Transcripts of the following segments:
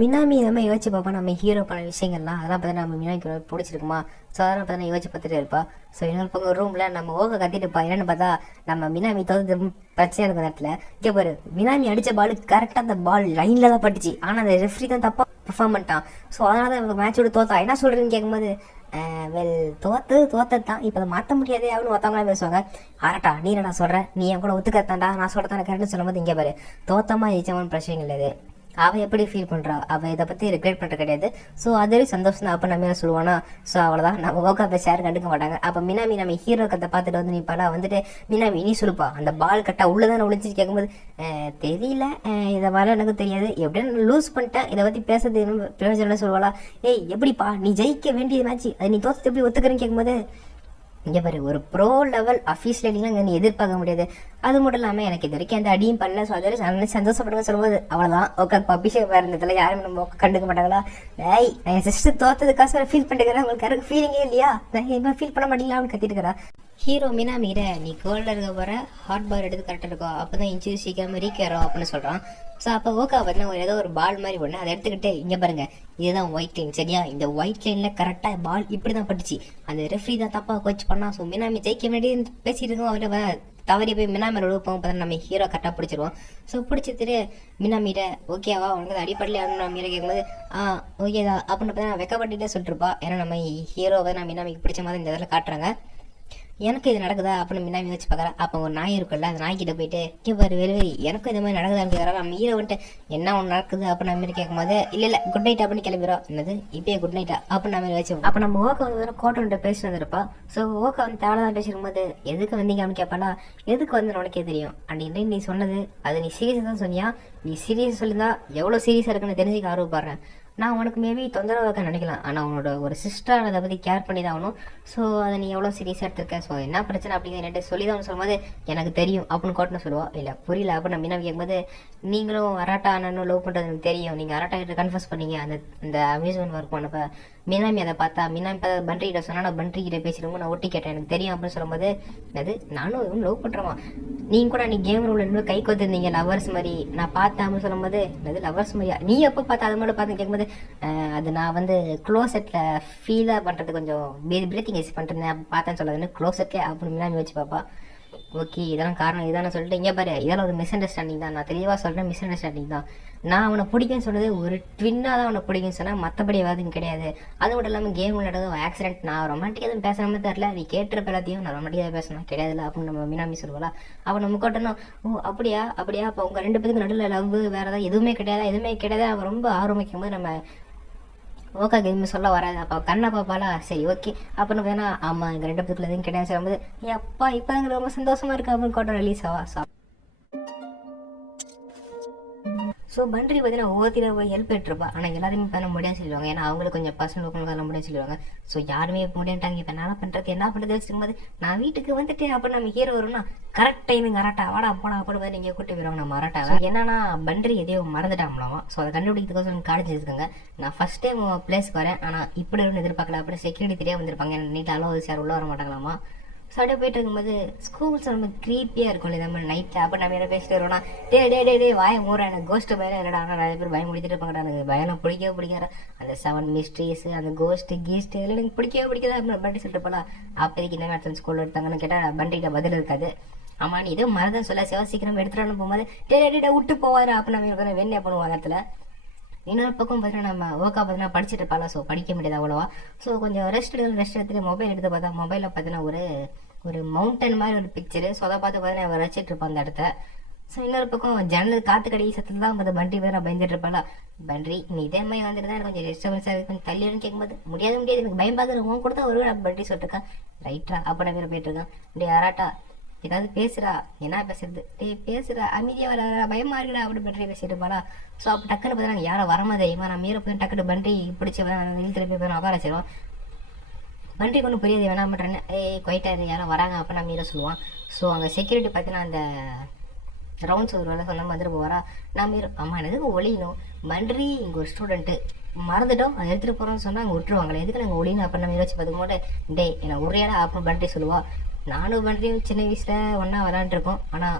மினாமி நம்ம யோசிச்சு பார்ப்போம். நம்ம ஹீரோ பண்ண விஷயங்கள்லாம் அதெல்லாம் பார்த்தா நம்ம மினாமிக்கு பிடிச்சிருக்குமா? ஸோ அதெல்லாம் பார்த்தா யோசிச்சு பார்த்துட்டு இருப்பா. ஸோ இன்னொரு பக்கம் ரூமில் நம்ம ஓக கத்திட்டு இருப்பா. என்னென்னு பார்த்தா நம்ம மினாமி தோற்று பிரச்சனை இருக்கும் இடத்துல. இங்கே பாரு, மினாமி அடித்த பால் கரெக்டாக அந்த பால் லைனில் தான் பட்டுச்சு. ஆனால் அந்த ரெஃப்ரி தான் தப்பாக பெர்ஃபார்ம் பண்ணிட்டான். ஸோ அதனால தான் மேட்சோட தோத்தா. என்ன சொல்கிறேன்னு கேட்கும்போது வெல் தோத்தது தான், இப்போ அதை மாற்ற முடியாது அப்படின்னு ஒருத்தவங்களாம் பேசுவாங்க. அரட்டா நீ என்ன சொல்கிறேன், நீ என் கூட ஒத்துக்கத்தாண்டா, நான் சொல்கிறதான கரெக்டுன்னு சொல்லும்போது இங்கே பாரு, தோத்தமா ஜெயிச்சவன் பிரச்சனை இல்லை. அவள் எப்படி ஃபீல் பண்ணுறா, அவள் இதை பற்றி ரிக்ரெட் பண்ணுறது கிடையாது. ஸோ அதே சந்தோஷம் தான். அப்போ நம்ம என்ன சொல்லுவானா, ஸோ அவ்வளோதான், நம்ம ஓகே அப்போ ஷேர் கண்டுக்க மாட்டாங்க. அப்போ மினாமி நம்ம ஹீரோ கத்தை பார்த்துட்டு வந்து நிற்பாளா, வந்துட்டு மினாமி நீ சொல்லுப்பா, அந்த பால் கரெக்டாக உள்ளதானே ஒழிச்சு கேட்கும்போது தெரியல, இதை மாதிரி எனக்கு தெரியாது, எப்படின்னு லூஸ் பண்ணிட்டேன், இதை பற்றி பேசுறது பிரயோஜனம் சொல்லுவாளா. ஏய் எப்படிப்பா நீ ஜெயிக்க வேண்டியது மேட்ச், அது நீ தோற்று எப்படி ஒத்துக்கிறேன்னு கேட்கும்போது இங்கே பாரு, ஒரு ப்ரோ லெவல் அஃபீஷியலிங்லாம் இங்கே நீ எதிர்பார்க்க முடியாது. அது மட்டும் இல்லாமல் எனக்கு இது வரைக்கும் அந்த அடியும் பண்ணல. ஸோ அதோட சந்தோஷப்படுங்க சொல்லும்போது அவ்வளோதான். ஓகே அபிஷேக் இருந்ததில்ல யாரும் நம்ம கண்டுக்க மாட்டாங்களா. ஏய் நான் என் சிஸ்டர் தோற்றதுக்காக ஃபீல் பண்ணிட்டுக்கிறேன், உங்களுக்கு யாருக்கு ஃபீலிங்கே இல்லையா, நான் என்ன ஃபீல் பண்ண மாட்டீங்களா அப்படின்னு கத்திட்டுக்கிறா. ஹீரோ மீனாமீரை நீ கோல்டில் இருக்க போகிற ஹாட் பால் எடுத்து கரெக்டாக இருக்கும், அப்போ தான் இன்ச்சு சீக்கிரமாக ரீக்கேறோம் அப்படின்னு சொல்கிறான். ஸோ அப்போ ஓகே பார்த்தீங்கன்னா ஏதோ ஒரு பால் மாதிரி ஒன்று அதை எடுத்துக்கிட்டு இங்கே பாருங்க, இதுதான் ஒயிட் லைன் சரியா, இந்த ஒயிட் லைனில் கரெக்டாக பால் இப்படி தான் பட்டுச்சு, அந்த ரெஃப்ரி தான் தப்பாக கோச் பண்ணான். ஸோ மீனாமி ஜெயிக்க வேண்டியது பேசிட்டு இருக்கோம், அவரை தவறி போய் மினாமி உழுப்போம். பார்த்தா நம்ம ஹீரோ கரெக்டாக பிடிச்சிருவோம். ஸோ பிடிச்சிட்டு மினாமீரை ஓகேவா உனக்கு அடிப்படல அப்படின்னு மீரை கேட்கும்போது ஓகேதா அப்படின்னு பார்த்தா வெக்கப்பட்டுட்டே சொல்லிட்டுருப்பா. ஏன்னா நம்ம ஹீரோவை நான் மினாமிக்கு பிடிச்ச மாதிரி இந்த இதில் காட்டுறாங்க. எனக்கு இது நடக்குதா அப்படின்னு மினாமி வச்சு பார்க்குறேன். அப்போ ஒரு நாய் இருக்குல்ல, அந்த நாய்கிட்ட போயிட்டு பாரு வெளிவரி எனக்கும் இந்த மாதிரி நடக்குதான்னு கேட்குறா. நம்ம ஹீரோ வந்துட்டு என்ன ஒன்று நடக்குது அப்படின்னு நம்ம கேட்கும்போது இல்லை குட் நைட் அப்படின்னு கிளம்பிடுறோம். என்னது இப்பயே குட் நைட்டா அப்படின்னு நம்ம வச்சு அப்போ நம்ம ஓக்கை வந்து கோட்டை பேசிட்டு வந்துருப்பா. ஸோ ஓக்கை வந்து தேவைதான் பேசிருக்கும்போது எதுக்கு வந்தீங்க அப்படின்னு கேட்பானா, எதுக்கு வந்து உனக்கே தெரியும் அன்றைக்கு நீ சொன்னது அது நீ சீரியஸ் தான் சொன்னியா, நீ சீரியஸ் சொல்லியிருந்தா எவ்வளோ சீரியஸாக இருக்குன்னு தெரிஞ்சுக்க ஆர்வப்படுறேன். நான் உனக்கு மேபி தொந்தரவு வைக்க நினைக்கலாம், ஆனால் உன்னோட ஒரு சிஸ்டர் அதை பற்றி கேர் பண்ணி தான் ஆகணும். ஸோ அதை நீ எவ்வளோ சீரியஸாக எடுத்துருக்க, ஸோ என்ன பிரச்சனை அப்படிங்கிற சொல்லி தான் சொல்லும்போது எனக்கு தெரியும் அப்படின்னு கோட்டை சொல்லுவாள். இல்லை புரியல அப்படின்னு நம்ம என்ன கேட்கும்போது நீங்களும் அராட்டா அண்ணனும் லவ் பண்ணுறது எனக்கு தெரியும், நீங்கள் அராட்டா கிட்ட கன்ஃபர்ஸ் பண்ணீங்க அந்த அம்யூஸ்மெண்ட் ஒர்க் பண்ணப்போ. மினாமி அதை பார்த்தா மினாமி பார்த்தா பண்ட்ரி கிட்ட சொன்னால் நான் பண்ட்ரி கிட்ட பேசிடுவோம், நான் ஒட்டி கேட்டேன் எனக்கு தெரியும் அப்படின்னு சொல்லும்போது அது நானும் இவங்க லவ் பண்ணுறோமா, நீங்கள் கூட நீ கேம் ரூல் இன்னும் கை கொத்துருந்தீங்க லவர்ஸ் மாதிரி நான் பார்த்தேன் அப்படின்னு சொல்லும்போது அது லவர்ஸ் மாதிரியா நீ எப்போ பார்த்தா அது மட்டும் பார்த்து கேட்கும்போது அது நான் வந்து க்ளோசெட்டில் ஃபீலாக பண்ணுறது கொஞ்சம் பிரீத்திங் எக்ஸ் பண்ணிருந்தேன் பார்த்தேன்னு சொல்லாதுன்னு க்ளோசெட்லே அப்படின்னு மினாமி வச்சு பார்ப்பா. ஓகே இதெல்லாம் காரணம் இதான சொல்லிட்டு இங்கே பாரு இதெல்லாம் ஒரு மிஸ் அண்டர்ஸ்டாண்டிங் தான், நான் தெளிவாக சொல்கிறேன் மிஸ் அண்டர்ஸ்டாண்டிங் தான். நான் அவனை பிடிக்குன்னு சொன்னது ஒரு ட்வின்னாக தான் அவனை பிடிக்குன்னு சொன்னால் மற்றபடி எதுவும் கிடையாது. அது மட்டும் இல்லாமல் கேம் விளையாடுறது ஆக்சிடென்ட், நான் ரொமான்டிக்காக எதுவும் பேசுகிற மாதிரி தெரில, நீ கேட்டிருப்ப எல்லாத்தையும் நான் ரொமான்டிக்காக பேசணும் கிடையாதுல அப்படின்னு நம்ம மினாமி சொல்லுவாளா. அவன் நம்ம கோட்டணும் ஓ அப்படியா அப்போ உங்கள் ரெண்டு பேருக்கு நடுவில் லவ் வேறு ஏதாவது எதுவுமே கிடையாது அவன் ரொம்ப ஆரம்பிக்கும் போது நம்ம ஓகே கேம் சொல்ல வராது. அப்போ கண்ணை பாப்பாலா சரி ஓகே அப்படின்னு வேணா ஆமாம் எங்கள் ரெண்டு பேருக்குள்ள எதுவும் கிடையாது சொல்லும்போது அப்பா இப்போ எங்களுக்கு ரொம்ப சந்தோஷமா இருக்கு அப்படின்னு கோட்டை ரிலீஸ் ஆவா. ஸோ பண்ட்ரி பார்த்தீங்கன்னா ஒவ்வொருத்தர போய் ஹெல்ப் எடுத்துருப்பா, ஆனால் எல்லாருமே பண்ண முடியாது சொல்லுவாங்க, ஏன்னா அவங்களுக்கு கொஞ்சம் பர்சனல் ஒர்க் முடியாது சொல்லுவாங்க. ஸோ யாருமே முடியாட்டாங்க. இப்போ என்ன பண்ணுறது வச்சுக்கும்போது நான் வீட்டுக்கு வந்துட்டு அப்போ நம்ம ஹீரோ வரும்னா கரெக்ட் டைமிங் அரட்டா வாடா போடா அப்படி நீங்கள் கூட்டி போயிடுவாங்க நம்ம அரட்டாவை. என்னன்னா பண்ட்ரி எதையோ மறந்துட்டாங்களாமா. ஸோ அதை கண்டுபிடிக்கிறதுக்கோசரம் காலேஜ் இருக்குங்க. நான் ஃபர்ஸ்ட் டைம் பிளேஸ்க்கு வரேன், ஆனால் இப்படி ஒன்று எதிர்பார்க்கல, அப்படி செக்யூரிட்டி தெரியாமல் வந்திருப்பாங்க, நீட்டாக அலோவ் சார் உள்ளே வர மாட்டாங்களாமா. ஸோ அப்படியே போயிட்டு இருக்கும்போது ஸ்கூல்ஸ் ரொம்ப க்ரீப்பியாக இருக்கும் இல்லை நம்ம நைட்டில். அப்போ நம்ம என்ன பேசிட்டு வருவோம்னா டே வாய மூற எனக்கு கோஸ்ட்டு பயம் இல்லைடா, ஆனால் நிறைய பேர் பயம் முடிச்சுட்டு இருப்பாங்கடா, எனக்கு பயம்லாம் பிடிக்காத அந்த 7 மிஸ்ட்ரீஸ் அந்த கோஸ்ட்டு கீஸ்ட்டு எல்லாம் எனக்கு பிடிக்காது அப்படின்னு பண்டி சொல்லிட்டு போகலாம். அப்போதைக்கு என்ன மேட்ச் ஸ்கூலில் எடுத்தாங்கன்னு கேட்டால் பண்டிகிட்ட பதில் இருக்காது. ஆமாம் நீ எதுவும் மறந்து சொல்ல சீக்கிரம் எடுத்துகிட்டு போகும்போது டே விட்டு போவாரு அப்போ நம்ம வெளியே பண்ணுவோம் அந்த இடத்துல. இன்னொரு பக்கம் பார்த்தீங்கன்னா நம்ம ஓக்கா பார்த்தீங்கன்னா படிச்சுட்டு இருப்பாளா. ஸோ படிக்க முடியாது அவ்வளோவா. ஸோ கொஞ்சம் ரெஸ்ட் எடுத்துட்டு மொபைல் எடுத்து பார்த்தா மொபைலில் பார்த்தீங்கன்னா ஒரு மவுண்டன் மாதிரி ஒரு பிக்சரு. ஸோ அதை பார்த்து பார்த்தீங்கன்னா அவள் ரசிச்சுட்டு இருப்பான் அந்த இடத்த. ஸோ இன்னொரு பக்கம் ஜன்னல் காற்று கடி சத்தத்தில் தான் பார்த்து பண்ட்ரி பேர் பயந்துட்டு இருப்பாளா. பண்ட்ரி நீ இதே மாதிரி வந்துட்டு தான் கொஞ்சம் டிஸ்டர்பன்ஸாக இருக்கு, கொஞ்சம் தள்ளிடுன்னு கேட்கும்போது முடியாது எனக்கு பயம் பார்க்குற உன் கொடுத்தா ஒரு பண்ட்ரி சொல்லிட்டுருக்கான். ரைட்டா அப்போ பேர் போயிட்டு இருக்கான். இப்படி யாராட்டா ஏதாவது பேசுறா, என்ன பேசுறது பேசுறா அமைதியாக வர பயமா இருக்குடா அப்படி பண்ட்ரி பேசிட்டு இருப்பாளா. ஸோ அப்போ டக்குன்னு பார்த்தீங்கன்னா யாரும் வரமா தெரியுமா, நான் மீற போய் டக்குனு பண்ட்ரி பிடிச்சி இழுத்துட்டு போய் அபார வச்சிருவான். பண்ட்ரி ஒன்றும் புரியாது வேணாம் பண்ணுறேன்னு குவைட்டாக இருந்து யாரும் வராங்க அப்போ நான் மீற சொல்லுவான். ஸோ அங்கே செக்யூரிட்டி பார்த்தீங்கன்னா அந்த ரவுண்ட்ஸ் ஒரு வேலை சொல்லாமல் வந்துட்டு போவாரா. நான் மீற அம்மா எதுக்கு ஒழியணும், பண்ட்ரி இங்கே ஒரு ஸ்டூடெண்ட்டு மறந்துட்டோம் அதை எடுத்துகிட்டு போகிறோன்னு சொன்னால் அங்கே விட்டுருவாங்களே எதுக்கு நாங்கள் ஒழியணும் அப்போ நம்ம யோசிச்சு பார்த்துக்கோட டே என்னை உரையாடா அப்போ பண்ட்ரி சொல்லுவா. நானும் பண்ட்ரியும் சின்ன வயசில் ஒன்றா விளாண்டுருக்கோம், ஆனால்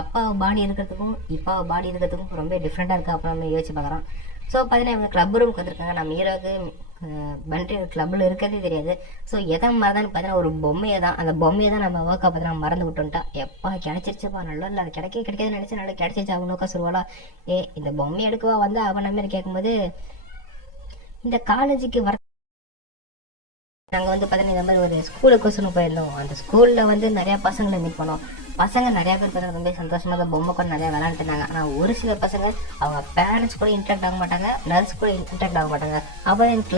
அப்பா பாடி இருக்கிறதுக்கும் இப்போ பாடி இருக்கிறதுக்கும் ரொம்ப டிஃப்ரெண்ட்டாக இருக்குது அப்போ நம்ம யோசிச்சு பார்க்குறோம். ஸோ பார்த்தீங்கன்னா இவங்க கிளப் ரூமுக்கு வந்திருக்காங்க. நம்ம ஹீரோக்கு பண்ட்ரி கிளப்பில் இருக்கிறதே தெரியாது. ஸோ எதை மாதிரிதான் பார்த்தீங்கன்னா ஒரு பொம்மையை தான், அந்த பொம்மையை தான் நம்ம ஒர்க்கா பார்த்தீங்கன்னா மறந்து விட்டுட்டா. எப்பா கிடைச்சிருச்சுப்பா, நல்லா இல்லை அது கிடைக்காது நினச்சி நல்லா கிடைச்சிச்சு. அவன் நோக்கா சொல்லுவாளா, இந்த பொம்மை எடுக்கவா வந்து அவன் மாதிரி கேட்கும்போது இந்த காலேஜுக்கு வர நாங்கள் வந்து பார்த்தீங்கன்னா இந்த மாதிரி ஒரு ஸ்கூலுக்கு சொன்ன போயிருந்தோம். அந்த ஸ்கூலில் வந்து நிறையா பசங்களை மீட் பண்ணோம். பசங்க நிறையா பேர் பார்த்தீங்கன்னா ரொம்ப சந்தோஷமாக தான் பொம்மை கூட நிறையா விளையாண்டுருந்தாங்க. ஆனால் ஒரு சில பசங்க அவங்க பேரண்ட்ஸ் கூட இன்ட்ராக்ட் ஆக மாட்டாங்க, நர்ஸ் கூட இன்ட்ராக்ட் ஆக மாட்டாங்க. அப்புறம் என்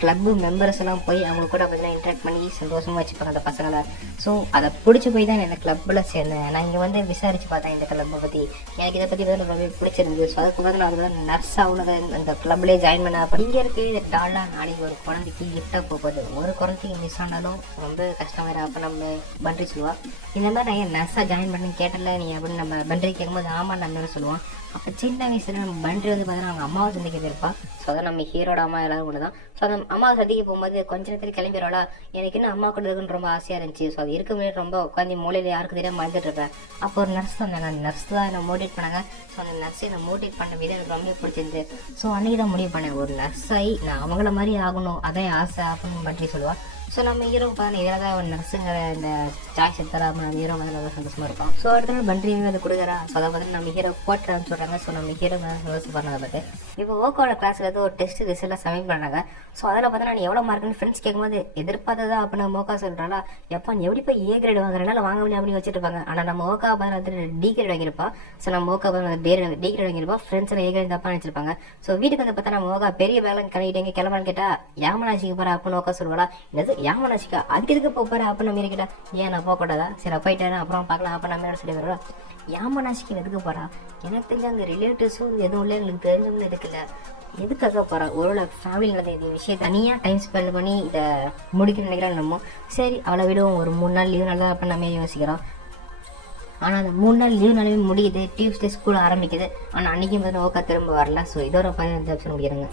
கிளப்பு மெம்பர்ஸ் எல்லாம் போய் அவங்க கூட பார்த்தீங்கன்னா இன்ட்ராக்ட் பண்ணி சந்தோஷமாக வச்சுப்பாங்க அந்த பசங்களை. ஸோ அதை பிடிச்சி போய் தான் இந்த கிளப்பில் சேர்ந்தேன். நான் இங்கே வந்து விசாரிச்சு பார்த்தேன் இந்த கிளப்பை பற்றி. எனக்கு இதை பற்றி வந்து ரொம்ப பிடிச்சிருந்தது. ஸோ அதுக்கு வந்து நான் வந்து நர்ஸ் ஆகுனது அந்த கிளப்லேயே ஜாயின் பண்ண. அப்போ இங்கே இருக்குது இது டாலாக நாளைக்கு ஒரு குழந்தைக்கு கிஃப்டாக போகுது. ஒரு குழந்தைக்கு மிஸ் ஆனாலும் ரொம்ப கஷ்டமாயிடும். அப்போ நம்ம பண்ட்ரி சொல்லுவாள், இந்த மாதிரி நான் ஏன் நர்ஸாக ஜாயின் பண்ணி கேட்டல நீ அப்படின்னு நம்ம பண்ட்ரி கேட்கும்போது ஆமாம் நம்ம சொல்லுவோம். அப்போ சின்ன வயசுல நம்ம பண்ட்ரி வந்து பார்த்தீங்கன்னா அவங்க அம்மாவை சந்திக்கிறது இருப்பா. ஸோ அதான் நம்ம ஹீரோட அம்மா எல்லாரும் ஒன்று தான். ஸோ அந்த அம்மாவை சந்திக்க போகும்போது கொஞ்ச நேரத்தில் கிளம்பிடுவாளா, எனக்கு இன்னும் அம்மா கூட இருக்குன்னு ரொம்ப ஆசையாக இருந்துச்சு. ஸோ அது இருக்க முன்னாடி ரொம்ப உட்காந்து மூலையில் யாருக்கு தெரியாமல் மறந்துட்டு இருப்பேன். அப்போ ஒரு நர்ஸ் தான் அந்த நர்ஸ் தான் என்னை மோட்டிவேட் பண்ணாங்க. ஸோ அந்த நர்ஸை என்னை மோட்டிவேட் பண்ண விதம் எனக்கு ரொம்ப பிடிச்சிருந்து. ஸோ அன்றைக்கி தான் முடிவு பண்ணேன், ஒரு நர்ஸாகி நான் அவங்கள மாதிரி ஆகணும், அதான் ஆசை அப்படின்னு பண்ட்ரி சொல்லுவாள். ஸோ நம்ம ஹீரோ பார்த்தா இதில் தான் ஒரு நர்ஸுங்கிற இந்த சாய்ஸ் எடுத்துறாமல் நம்ம ஹீரோ வந்து நல்லா சந்தோஷமாக இருப்பான். ஸோ அடுத்த நாள் பண்ட்ரி அது கொடுக்குறா. ஸோ அதை பார்த்து நம்ம ஹீரோ போட்டுறான்னு சொல்கிறாங்க. ஸோ நம்ம ஹீரோ சந்தோஷம் பண்ணதை பார்த்து இப்போ ஓகோட கிளாஸில் வந்து ஒரு டெஸ்ட் ரிசல்ட்டாக சப்மிட் பண்ணாங்க. ஸோ அதில் பார்த்தா நான் எவ்வளோ மார்க்குன்னு ஃப்ரெண்ட்ஸ் கேட்கும்போது எதிர்பார்த்ததா அப்படின்னு மோக்கா சொல்கிறாளா, எப்போ நீ எப்படி போய் ஏ கிரேட் வாங்குறனால வாங்க முடியும் அப்படின்னு வச்சுட்டு இருப்பாங்க. ஆனால் நம்ம ஓக்கா பார்த்து வந்து டி கிரேட் வாங்கியிருப்பா. ஸோ நம்ம ஓக்கா பார்த்து டி கிரேட் வாங்கியிருப்பா. ஃப்ரெண்ட்ஸ் எல்லாம் ஏ கிரேட் தப்பாக நினச்சிருப்பாங்க. ஸோ வீட்டுக்கு வந்து பார்த்தா நம்ம ஓக்கா பெரிய வேலை கலக்கிட்டு எங்கே கிளம்பான்னு கேட்டால் யாமனாச்சிக்கு போகிறா அப்படின்னு ஓக்கா சொல்லுவாளா, என்னது யாமனாச்சிக்கா அதுக்கு எதுக்கு போகிறேன் அப்படின்னு நம்ம இருக்கா, ஏன் நான் போகக்கூடாதா, சரி போயிட்டாரு அப்புறம் பார்க்கலாம் அப்போ நம்ம சொல்லி வரோம். யாமனாச்சிக்கு எதுக்கு போகிறா, எனக்கு தெரிஞ்ச அங்கே ரிலேட்டிவ்ஸும் எதுவும் இல்லை, எனக்கு தெரிஞ்சவங்க இருக்குல்ல, எதுக்காக போகிறேன், ஒருவேளை ஃபேமிலியில் இந்த விஷயம் தனியாக டைம் ஸ்பெண்ட் பண்ணி இதை முடிக்கணும்னு நினைக்கிறேன். நம்ம சரி அவளை விடுவோம், ஒரு 3 நாள் லீவ் நல்லா அப்போ நம்ம யோசிக்கிறோம். ஆனால் அந்த 3 நாள் லீவ் நாளுமே முடியுது, டியூஸ்டே ஸ்கூல் ஆரம்பிக்குது. ஆனால் அன்றைக்கும் வந்து ஓக்கா திரும்ப வரல. ஸோ இதோட 15 நிமிஷம் முடிக்கிறேங்க.